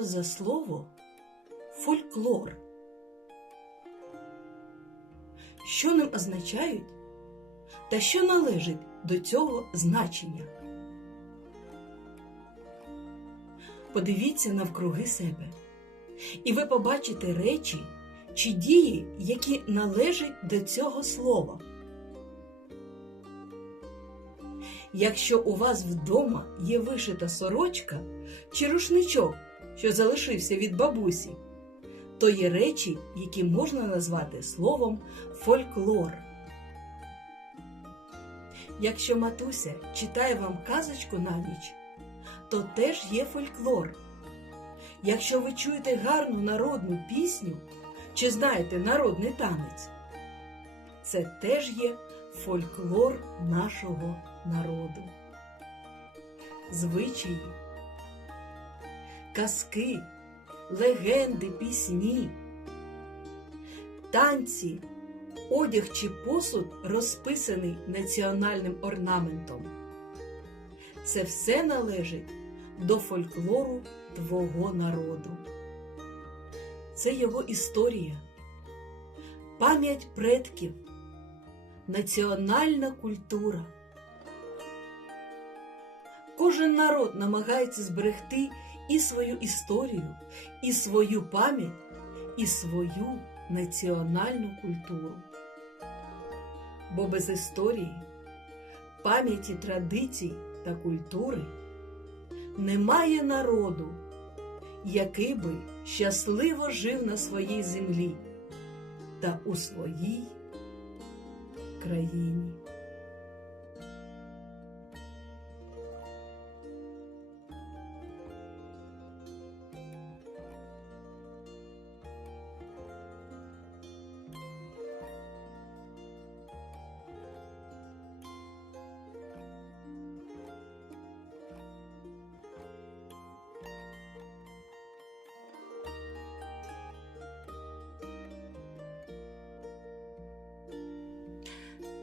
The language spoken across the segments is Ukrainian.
то за слово фольклор? Що ним означають та що належить до цього значення? Подивіться навкруги себе, і ви побачите речі чи дії, які належать до цього слова. Якщо у вас вдома є вишита сорочка чи рушничок, що залишився від бабусі, то є речі, які можна назвати словом фольклор. Якщо матуся читає вам казочку на ніч, то теж є фольклор. Якщо ви чуєте гарну народну пісню чи знаєте народний танець, це теж є фольклор нашого народу. Звичаї, казки, легенди, пісні, танці, одяг чи посуд розписаний національним орнаментом. Це все належить до фольклору твого народу. Це його історія, пам'ять предків, національна культура. Кожен народ намагається зберегти і свою історію, і свою пам'ять, і свою національну культуру. Бо без історії, пам'яті традицій та культури немає народу, який би щасливо жив на своїй землі та у своїй країні.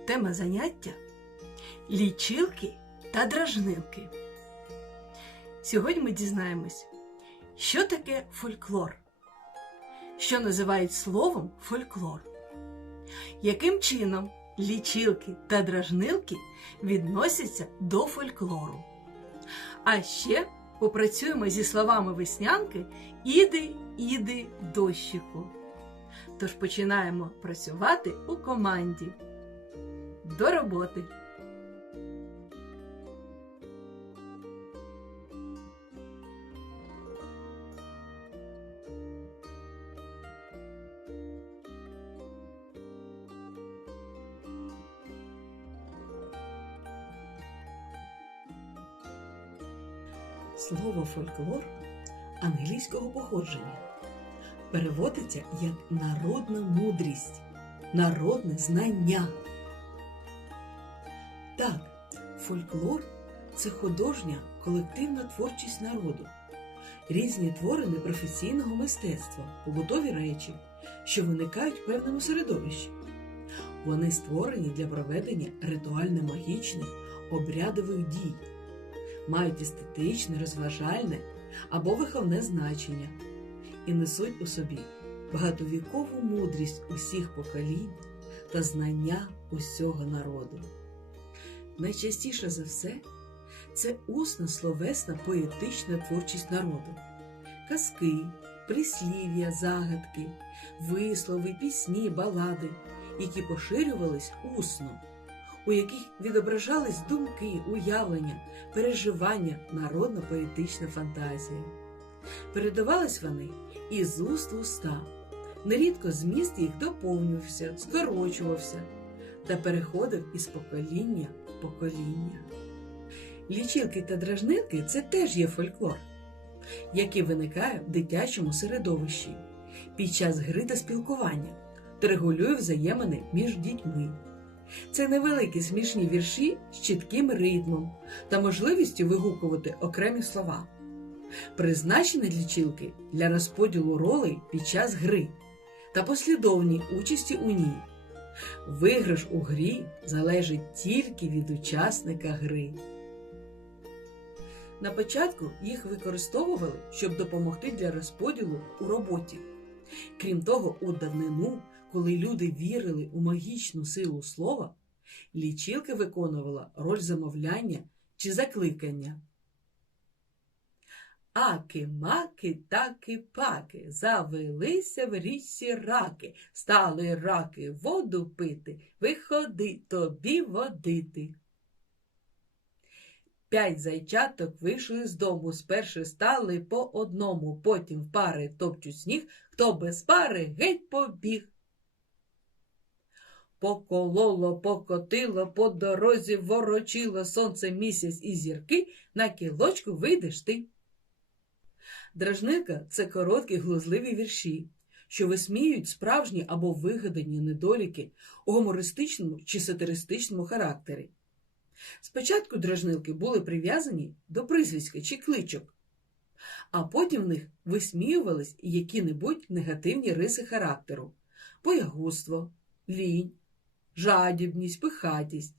Тема заняття лічилки та дражнилки. Сьогодні ми дізнаємось, що таке фольклор, що називають словом фольклор, яким чином лічилки та дражнилки відносяться до фольклору. А ще попрацюємо зі словами веснянки Іди, іди, дощику. Тож починаємо працювати у команді. До роботи! Слово фольклор англійського походження переводиться як народна мудрість, народне знання. Фольклор це художня колективна творчість народу, різні твори непрофесійного мистецтва, побутові речі, що виникають в певному середовищі. Вони створені для проведення ритуально-магічних обрядових дій, мають естетичне, розважальне або виховне значення і несуть у собі багатовікову мудрість усіх поколінь та знання усього народу. Найчастіше за все це усна словесна поетична творчість народу, казки, прислів'я, загадки, вислови, пісні, балади, які поширювались усно, у яких відображались думки, уявлення, переживання, народно-поетична фантазія. Передавались вони із уст в уста. Нерідко зміст їх доповнювався, скорочувався та переходив із покоління в покоління. Лічилки та дражнилки це теж є фольклор, який виникає в дитячому середовищі під час гри та спілкування та регулює взаємини між дітьми. Це невеликі смішні вірші з чітким ритмом та можливістю вигукувати окремі слова. Призначені лічилки для розподілу ролей під час гри та послідовній участі у ній. Виграш у грі залежить тільки від учасника гри. На початку їх використовували, щоб допомогти для розподілу у роботі. Крім того, у давнину, коли люди вірили у магічну силу слова, лічилка виконувала роль замовляння чи закликання. Аки-маки, таки-паки, завелися в річці раки, стали раки воду пити, виходи тобі водити. П'ять зайчаток вийшли з дому, спершу стали по одному, потім в пари топчуть сніг, хто без пари геть побіг. Покололо, покотило, по дорозі ворочило сонце, місяць і зірки, на кілочку вийдеш ти. Дражнилка – це короткі глузливі вірші, що висміюють справжні або вигадані недоліки у гумористичному чи сатиристичному характері. Спочатку дражнилки були прив'язані до прізвиська чи кличок, а потім в них висміювались які-небудь негативні риси характеру боягузтво, лінь, жадібність, пихатість.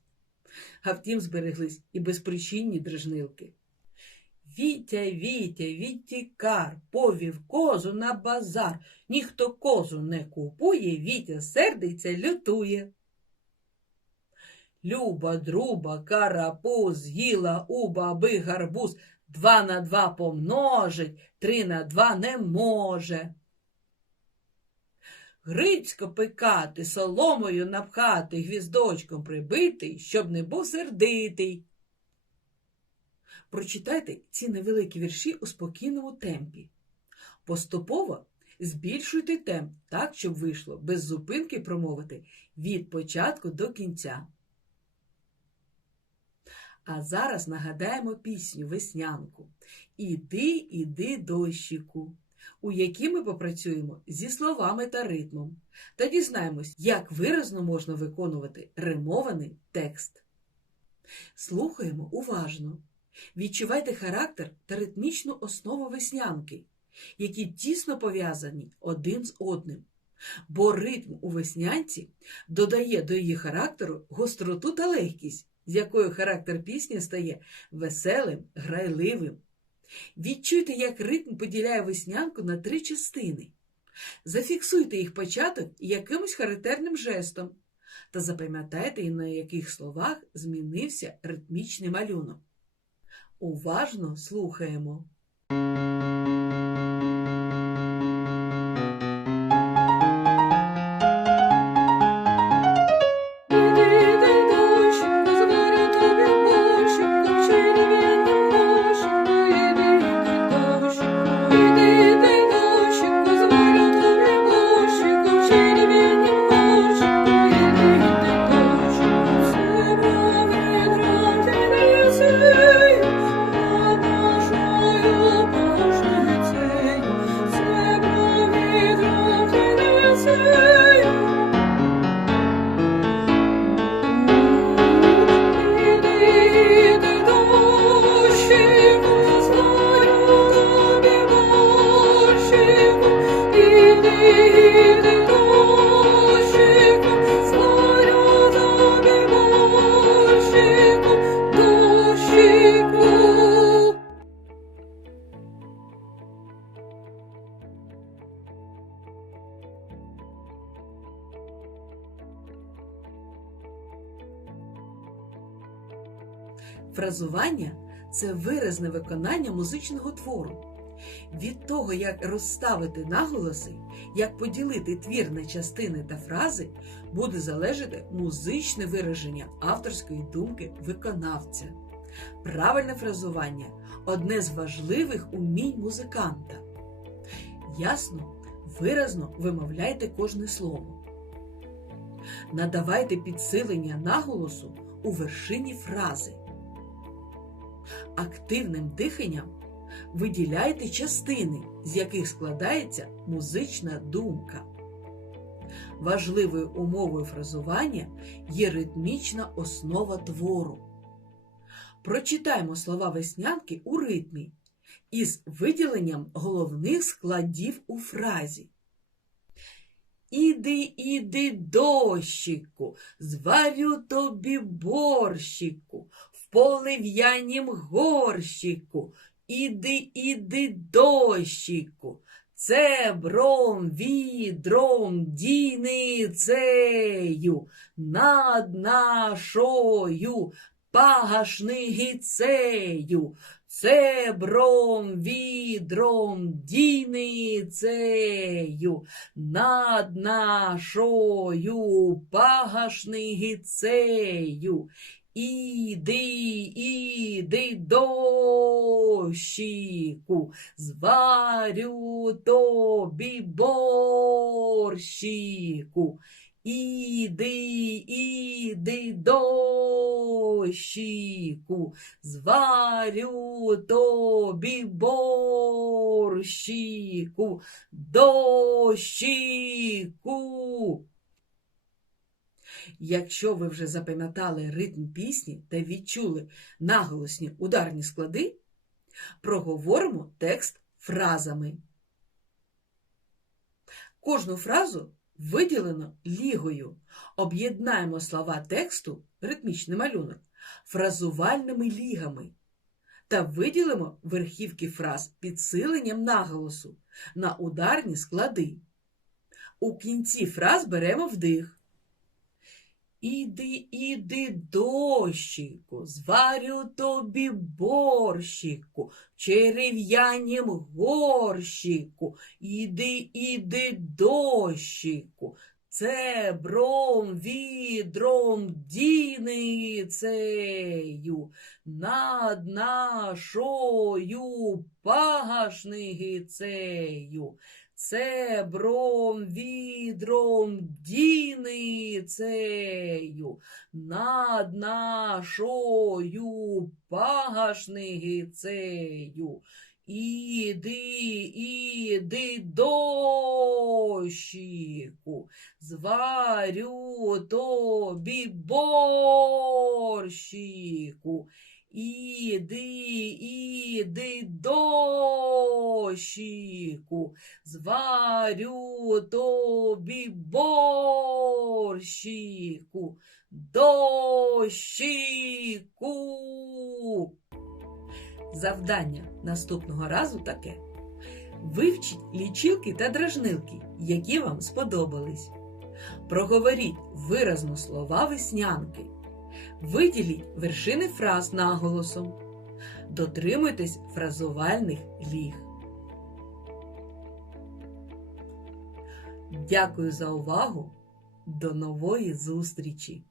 А втім збереглись і безпричинні дражнилки. Вітя, Вітя, Вітікар, повів козу на базар. Ніхто козу не купує, Вітя сердиться, лютує. Люба, друба, карапуз, з'їла у баби гарбуз, два на два помножить, три на два не може. Грицько пекати, соломою напхати, гвіздочком прибитий, щоб не був сердитий. Прочитайте ці невеликі вірші у спокійному темпі. Поступово збільшуйте темп так, щоб вийшло без зупинки промовити від початку до кінця. А зараз нагадаємо пісню веснянку Іди, іди, дощику, у якій ми попрацюємо зі словами та ритмом, та дізнаємось, як виразно можна виконувати римований текст. Слухаємо уважно. Відчувайте характер та ритмічну основу веснянки, які тісно пов'язані один з одним, бо ритм у веснянці додає до її характеру гостроту та легкість, з якою характер пісні стає веселим, грайливим. Відчуйте, як ритм поділяє веснянку на три частини. Зафіксуйте їх початок якимось характерним жестом та запам'ятайте, на яких словах змінився ритмічний малюнок. Уважно слухаємо. Фразування це виразне виконання музичного твору. Від того, як розставити наголоси, як поділити твір на частини та фрази, буде залежати музичне вираження авторської думки виконавця. Правильне фразування одне з важливих умінь музиканта. Ясно, виразно вимовляйте кожне слово. Надавайте підсилення наголосу у вершині фрази. Активним диханням виділяйте частини, з яких складається музична думка. Важливою умовою фразування є ритмічна основа твору. Прочитаємо слова веснянки у ритмі із виділенням головних складів у фразі. Іди, іди, дощику, зварю тобі борщику, полив'янім горщику. Іди, іди, дощику. Цебром, відром, діницею, над нашою пагашницею, цебром, відром, діницею, над нашою пагашницею. Іди, іди, дощику, зварю тобі борщику. Іди, іди, дощику, зварю тобі борщику, дощику. Якщо ви вже запам'ятали ритм пісні та відчули наголосні ударні склади, проговоримо текст фразами. Кожну фразу виділено лігою. Об'єднаємо слова тексту, ритмічний малюнок, фразувальними лігами та виділимо верхівки фраз підсиленням наголосу на ударні склади. У кінці фраз беремо вдих. Іди, іди, дощику, зварю тобі борщику, черев'янім горщику, іди, іди, дощику, цебром, відром, діницею, над нашою пагашницею. Цебром, відром, діницею, над нашою пагашницею. Іди, іди, дощику, зварю тобі борщику. Іди, іди, дощику, зварю тобі борщику, дощику. Завдання наступного разу таке. Вивчіть лічилки та дражнилки, які вам сподобались. Проговоріть виразно слова веснянки. Виділіть вершини фраз наголосом. Дотримуйтесь фразувальних ліг. Дякую за увагу. До нової зустрічі!